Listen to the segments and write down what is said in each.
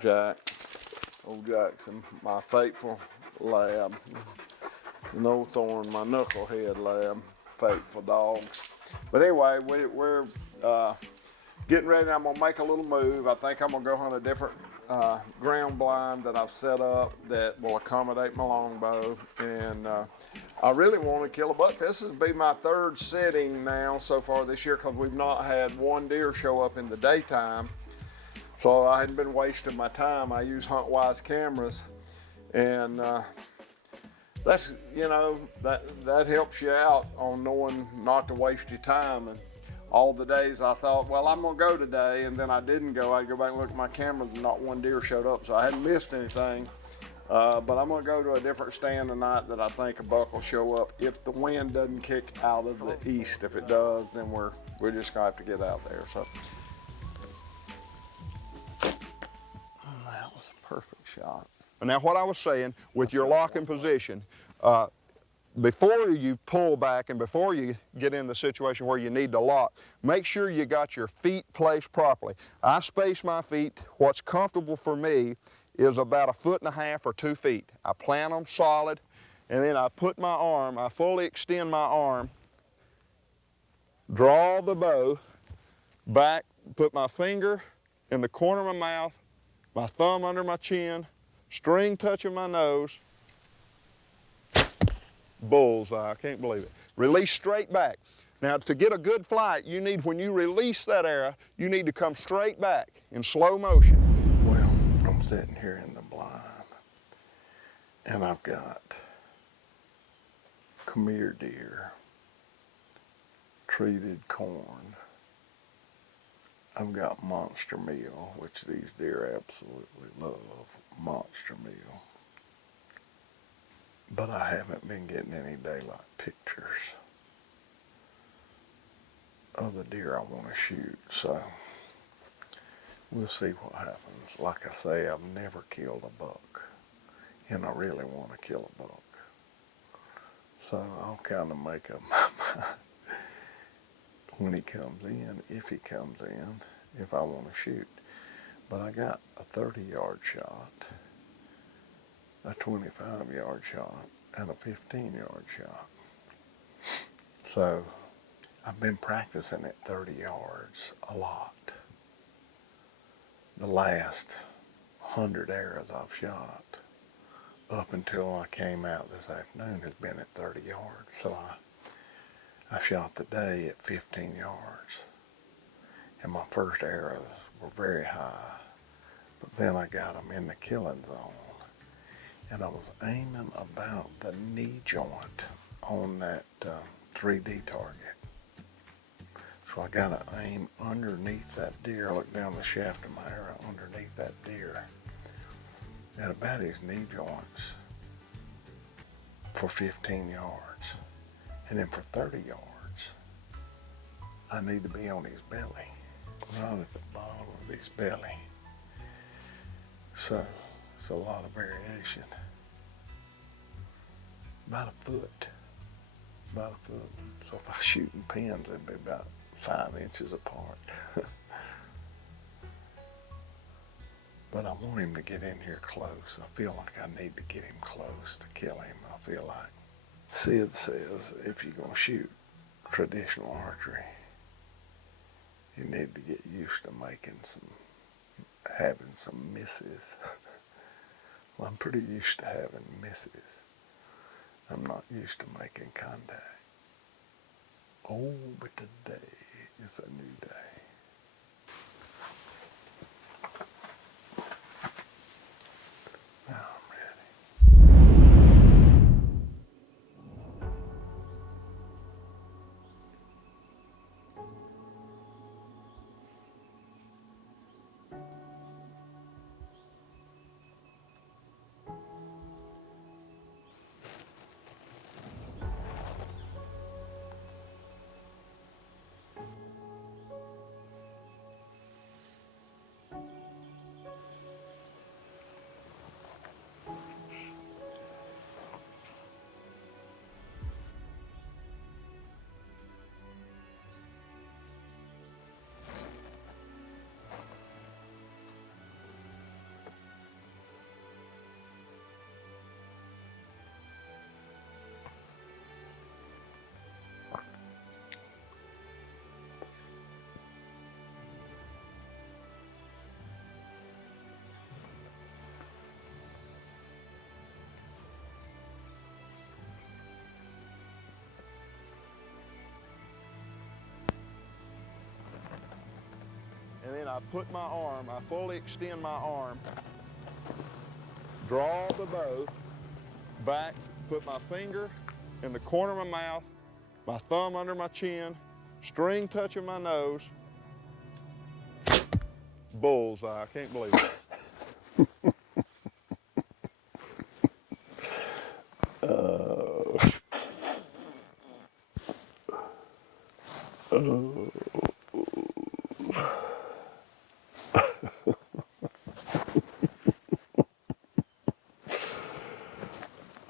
Jack. Old Jackson, my faithful lab. No Thorn, my knucklehead lab. Faithful dog. But anyway, we're getting ready. I'm gonna make a little move. I think I'm gonna go hunt a different ground blind that I've set up that will accommodate my longbow. And I really want to kill a buck. This will be my third sitting now so far this year because we've not had one deer show up in the daytime. So I hadn't been wasting my time. I use HuntWise cameras, and that's, you know, that helps you out on knowing not to waste your time. And all the days I thought, well, I'm gonna go today, and then I didn't go. I'd go back and look at my cameras, and not one deer showed up, so I hadn't missed anything. But I'm gonna go to a different stand tonight that I think a buck will show up if the wind doesn't kick out of the east. If it does, then we're just gonna have to get out there. So. That was a perfect shot. Now what I was saying, with your locking position, before you pull back and before you get in the situation where you need to lock, make sure you got your feet placed properly. I space my feet. What's comfortable for me is about 1.5 feet or 2 feet. I plant them solid, and then I put my arm, I fully extend my arm, draw the bow back, put my finger in the corner of my mouth, my thumb under my chin, string touching my nose, bullseye, I can't believe it. Release straight back. Now to get a good flight, you need, when you release that arrow, you need to come straight back in slow motion. Well, I'm sitting here in the blind, and I've got Khmer deer, treated corn. I've got monster meal, which these deer absolutely love, monster meal. But I haven't been getting any daylight pictures of the deer I want to shoot, so we'll see what happens. Like I say, I've never killed a buck, and I really want to kill a buck. So I'll kind of make up my mind when he comes in, if he comes in, if I want to shoot. But I got a 30-yard shot, a 25-yard shot, and a 15-yard shot. So I've been practicing at 30 yards a lot. The last 100 arrows I've shot up until I came out this afternoon has been at 30 yards. So I shot the day at 15 yards. And my first arrows were very high, but then I got them in the killing zone. And I was aiming about the knee joint on that 3D target. So I got to aim underneath that deer, look down the shaft of my arrow underneath that deer at about his knee joints for 15 yards. And then for 30 yards, I need to be on his belly, right at the bottom of his belly. So it's a lot of variation. About a foot. So if I shoot in pins, it'd be about 5 inches apart. But I want him to get in here close. I feel like I need to get him close to kill him. I feel like Sid says if you're going to shoot traditional archery, you need to get used to having some misses. Well, I'm pretty used to having misses. I'm not used to making contact. Oh, but today is a new day. Now I'm ready. put my arm, I fully extend my arm, draw the bow back, put my finger in the corner of my mouth, my thumb under my chin, string touching my nose. Bullseye, I can't believe it.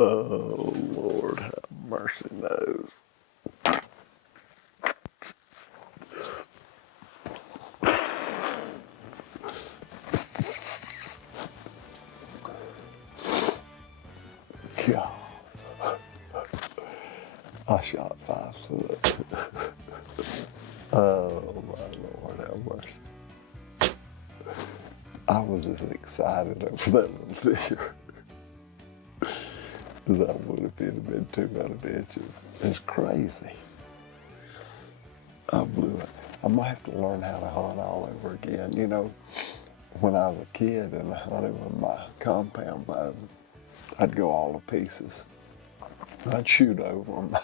Oh, Lord, have mercy knows. God, I shot 5 foot. Oh, my Lord, have mercy. I was as excited over that little deer as I would if it had been 200 inches. It's crazy. I blew it. I might have to learn how to hunt all over again. You know, when I was a kid and I hunted with my compound bow, I'd go all to pieces. I'd shoot over them.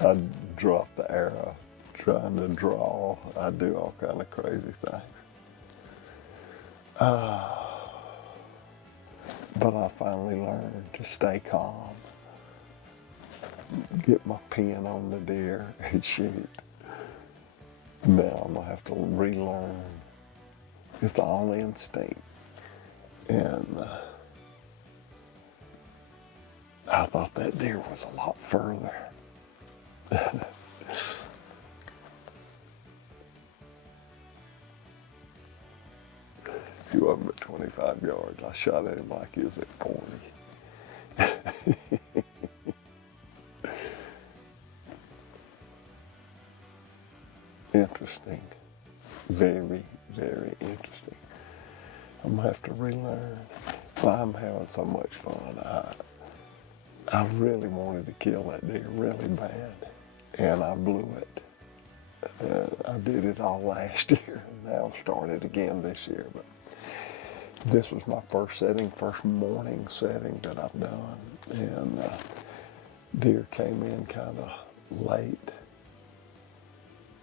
I'd drop the arrow, trying to draw. I'd do all kind of crazy things. But I finally learned to stay calm, get my pin on the deer and shoot. Now I'm gonna have to relearn. It's all instinct. And I thought that deer was a lot further. He wasn't but 25 yards. I shot at him like he was at 40. Interesting. Very, very interesting. I'm gonna have to relearn. But I'm having so much fun. I really wanted to kill that deer really bad, and I blew it. I did it all last year, and now I've started again this year. But this was my first morning setting that I've done, and deer came in kind of late,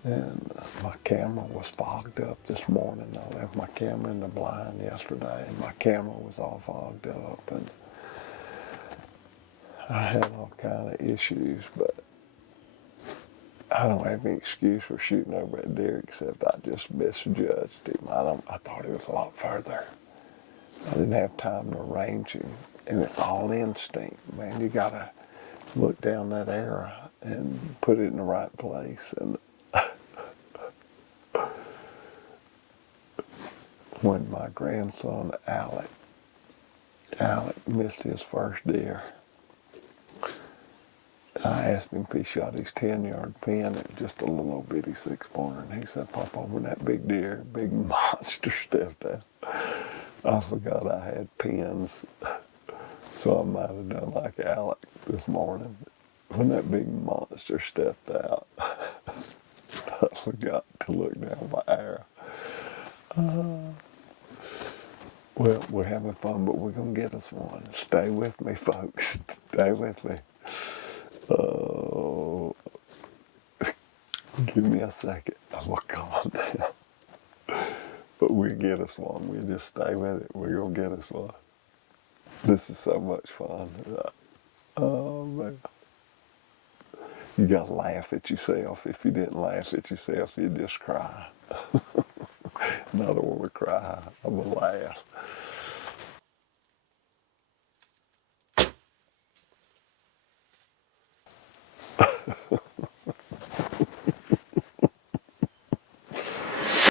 and my camera was fogged up this morning. I left my camera in the blind yesterday, and my camera was all fogged up, and I had all kind of issues, but I don't have any excuse for shooting over that deer except I just misjudged him. I thought he was a lot further. I didn't have time to range him, and it's all instinct, man. You gotta look down that arrow and put it in the right place. And when my grandson Alec missed his first deer, I asked him if he shot his 10-yard pin. It was just a little old bitty 6-pointer, and he said, "Pop, over that big deer, big monster stepped out." I forgot I had pins, so I might have done like Alec this morning. When that big monster stepped out, I forgot to look down my arrow. Well, we're having fun, but we're gonna get us one. Stay with me, folks. Stay with me. Oh, give me a second. I'm gonna calm down. But we'll get us one. We'll just stay with it. We're gonna get us one. This is so much fun. Oh man. You gotta laugh at yourself. If you didn't laugh at yourself, you'd just cry. And I don't want to cry. I'm gonna laugh.